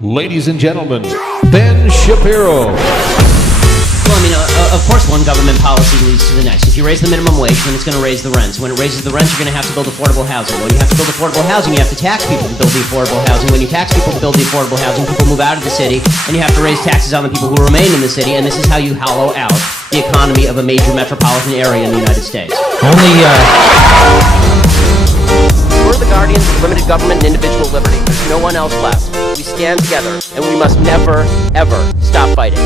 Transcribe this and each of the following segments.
Ladies and gentlemen, Ben Shapiro. Well, I mean, of course one government policy leads to the next. If you raise the minimum wage, then it's going to raise the rents. When it raises the rents, you're going to have to build affordable housing. When you have to build affordable housing, you have to tax people to build the affordable housing. When you tax people to build the affordable housing, people move out of the city, and you have to raise taxes on the people who remain in the city, and this is how you hollow out the economy of a major metropolitan area in the United States. We're the guardians of limited government and individual liberty. There's no one else left. We stand together, and we must never, ever stop fighting.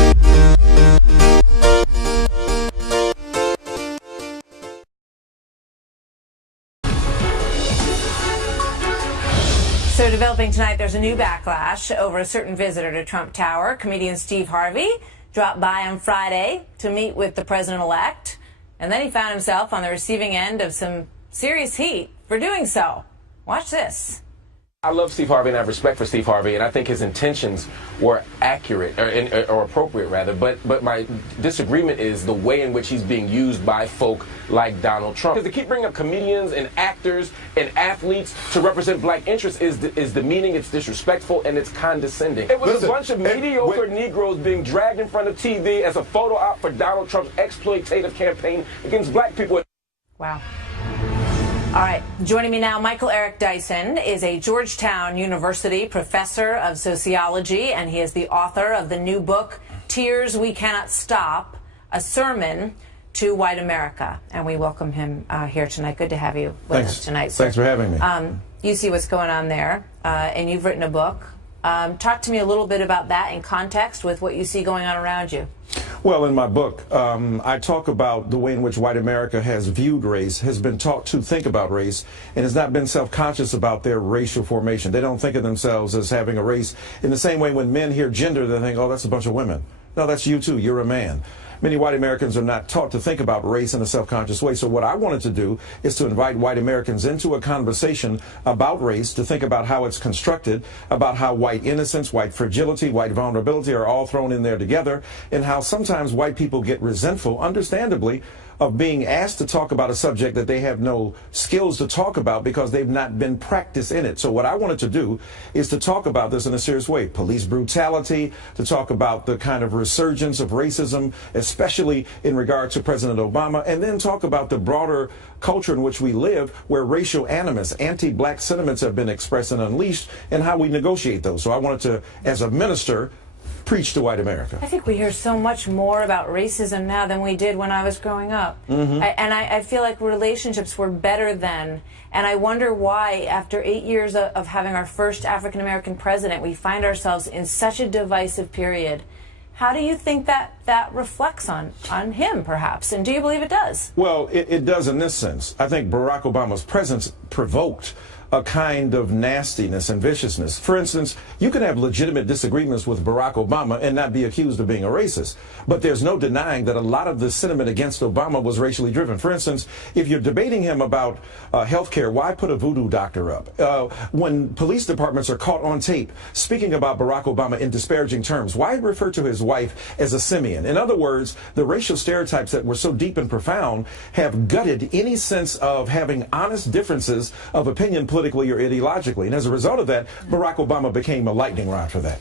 So developing tonight, there's a new backlash over a certain visitor to Trump Tower. Comedian Steve Harvey dropped by on Friday to meet with the president-elect, and then he found himself on the receiving end of some serious heat for doing so. Watch this. I love Steve Harvey and I have respect for Steve Harvey, and I think his intentions were accurate or appropriate rather. But my disagreement is the way in which he's being used by folk like Donald Trump. Because to keep bringing up comedians and actors and athletes to represent black interests is demeaning, it's disrespectful, and it's condescending. It was a bunch of mediocre Negroes being dragged in front of TV as a photo op for Donald Trump's exploitative campaign against black people. Wow. All right, joining me now, Michael Eric Dyson is a Georgetown University professor of sociology, and he is the author of the new book, Tears We Cannot Stop, A Sermon to White America. And we welcome him here tonight. Good to have you with us tonight, sir. Thanks for having me. You see what's going on there, and you've written a book. Talk to me a little bit about that in context with what you see going on around you. Well, in my book, I talk about the way in which white America has viewed race, has been taught to think about race, and has not been self-conscious about their racial formation. They don't think of themselves as having a race in the same way when men hear gender, they think, oh, that's a bunch of women. No, that's you too. You're a man. Many white Americans are not taught to think about race in a self-conscious way. So what I wanted to do is to invite white Americans into a conversation about race, to think about how it's constructed, about how white innocence, white fragility, white vulnerability are all thrown in there together, and how sometimes white people get resentful, understandably, of being asked to talk about a subject that they have no skills to talk about because they've not been practiced in it. So what I wanted to do is to talk about this in a serious way. Police brutality, to talk about the kind of resurgence of racism, especially in regard to President Obama, and then talk about the broader culture in which we live, where racial animus, anti-black sentiments have been expressed and unleashed, and how we negotiate those. So I wanted to, as a minister, preach to white America. I think we hear so much more about racism now than we did when I was growing up. I feel like relationships were better then. And I wonder why, after 8 years of having our first African-American president, we find ourselves in such a divisive period. How do you think that reflects on him, perhaps? And do you believe it does? Well, it does in this sense. I think Barack Obama's presence provoked a kind of nastiness and viciousness. For instance, you can have legitimate disagreements with Barack Obama and not be accused of being a racist. But there's no denying that a lot of the sentiment against Obama was racially driven. For instance, if you're debating him about health care, why put a voodoo doctor up? When police departments are caught on tape speaking about Barack Obama in disparaging terms, why refer to his wife as a simian? In other words, the racial stereotypes that were so deep and profound have gutted any sense of having honest differences of opinion politically or ideologically. And as a result of that, Barack Obama became a lightning rod for that.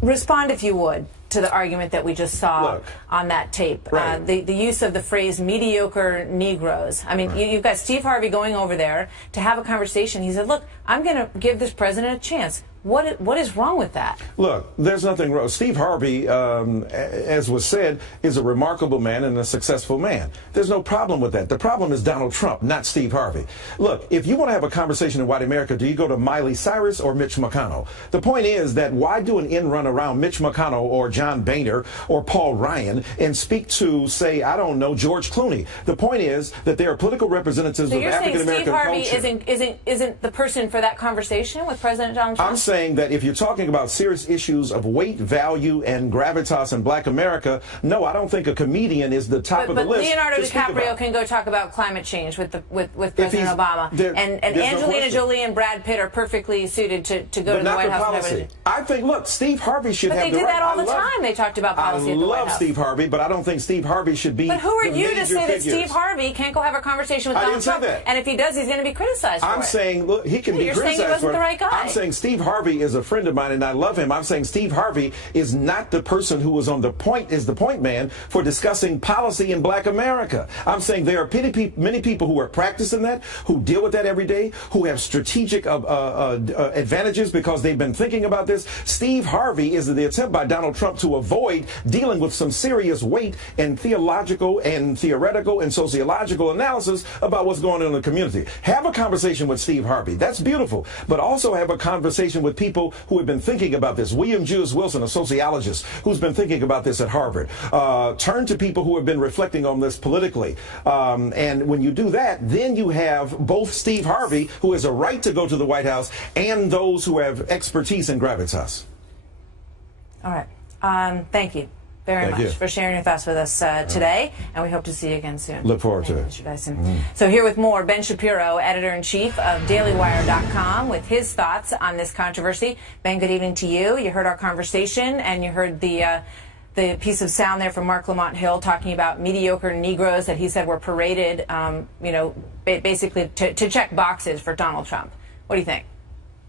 Respond, if you would, to the argument that we just saw on that tape. Right. The use of the phrase mediocre Negroes. I mean, you've got Steve Harvey going over there to have a conversation. He said, look, I'm going to give this president a chance. What is wrong with that? Look, there's nothing wrong. Steve Harvey, as was said, is a remarkable man and a successful man. There's no problem with that. The problem is Donald Trump, not Steve Harvey. Look, if you want to have a conversation in white America, do you go to Miley Cyrus or Mitch McConnell? The point is that why do an end run around Mitch McConnell or John Boehner or Paul Ryan and speak to, say, I don't know, George Clooney? The point is that there are political representatives of African American culture. So you're saying Steve Harvey isn't the person for that conversation with President Donald Trump? I'm saying that if you're talking about serious issues of weight, value, and gravitas in black America, no, I don't think a comedian is the top of the list. But Leonardo DiCaprio can go talk about climate change with President Obama. And Angelina Jolie and Brad Pitt are perfectly suited to go to the White House. I think, look, Steve Harvey should but have the right. But they did that all the time. They talked about policy at the White House. I love Steve Harvey, but I don't think Steve Harvey should be. But who are the you to say that figures. Steve Harvey can't go have a conversation with I Donald didn't say Trump? that. And if he does, he's going to be criticized for it. I'm saying, look, he can be You're criticized saying he wasn't for it. the right guy. I'm saying Steve Harvey is a friend of mine, and I love him. I'm saying Steve Harvey is not the person who was on the point, is the point man for discussing policy in Black America. I'm saying there are many people who are practicing that, who deal with that every day, who have strategic advantages because they've been thinking about this. Steve Harvey is the attempt by Donald Trump to avoid dealing with some serious weight and theological and theoretical and sociological analysis about what's going on in the community. Have a conversation with Steve Harvey. That's beautiful. But also have a conversation with people who have been thinking about this. William Jewis Wilson, a sociologist who's been thinking about this at Harvard. Turn to people who have been reflecting on this politically. And when you do that, then you have both Steve Harvey, who has a right to go to the White House, and those who have expertise in gravitas. All right. Thank you very much for sharing your thoughts with us today, and we hope to see you again soon. Look forward to it. Mr. Dyson. So here with more, Ben Shapiro, editor-in-chief of DailyWire.com, with his thoughts on this controversy. Ben, good evening to you. You heard our conversation, and you heard the piece of sound there from Marc Lamont Hill talking about mediocre Negroes that he said were paraded, basically to check boxes for Donald Trump. What do you think?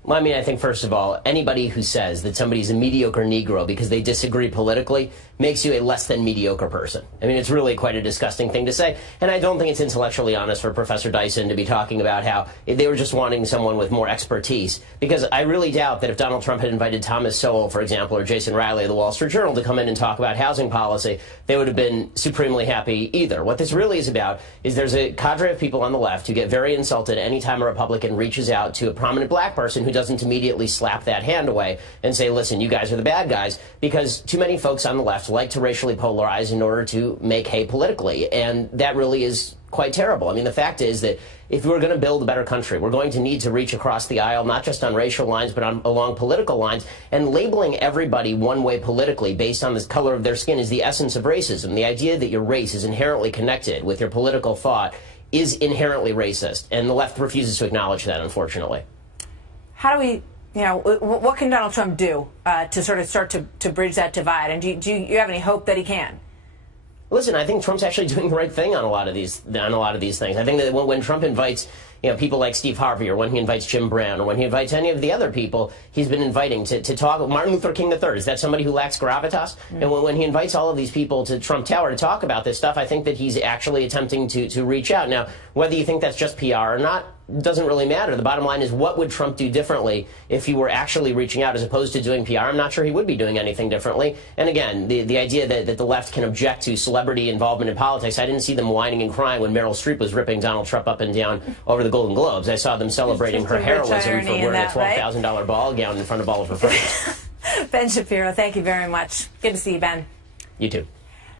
Well, I mean, I think, first of all, anybody who says that somebody's a mediocre Negro because they disagree politically makes you a less than mediocre person. I mean, it's really quite a disgusting thing to say. And I don't think it's intellectually honest for Professor Dyson to be talking about how they were just wanting someone with more expertise. Because I really doubt that if Donald Trump had invited Thomas Sowell, for example, or Jason Riley of the Wall Street Journal to come in and talk about housing policy, they would have been supremely happy either. What this really is about is there's a cadre of people on the left who get very insulted anytime a Republican reaches out to a prominent black person who doesn't immediately slap that hand away and say, listen, you guys are the bad guys, because too many folks on the left like to racially polarize in order to make hay politically, and that really is quite terrible. I mean, the fact is that if we're going to build a better country, we're going to need to reach across the aisle, not just on racial lines, but along political lines, and labeling everybody one way politically based on the color of their skin is the essence of racism. The idea that your race is inherently connected with your political thought is inherently racist, and the left refuses to acknowledge that, unfortunately. How do we, what can Donald Trump do to sort of start to bridge that divide? And do you have any hope that he can? Listen, I think Trump's actually doing the right thing on a lot of these things. I think that when Trump invites people like Steve Harvey, or when he invites Jim Brown, or when he invites any of the other people he's been inviting to talk. Martin Luther King III, is that somebody who lacks gravitas? And when he invites all of these people to Trump Tower to talk about this stuff, I think that he's actually attempting to reach out. Now, whether you think that's just PR or not, doesn't really matter. The bottom line is, what would Trump do differently if he were actually reaching out as opposed to doing PR? I'm not sure he would be doing anything differently. And again, the idea that the left can object to celebrity involvement in politics, I didn't see them whining and crying when Meryl Streep was ripping Donald Trump up and down over the Golden Globes. I saw them celebrating her heroism for wearing a $12,000 ball gown in front of all of her friends. Ben Shapiro, thank you very much. Good to see you, Ben. You too.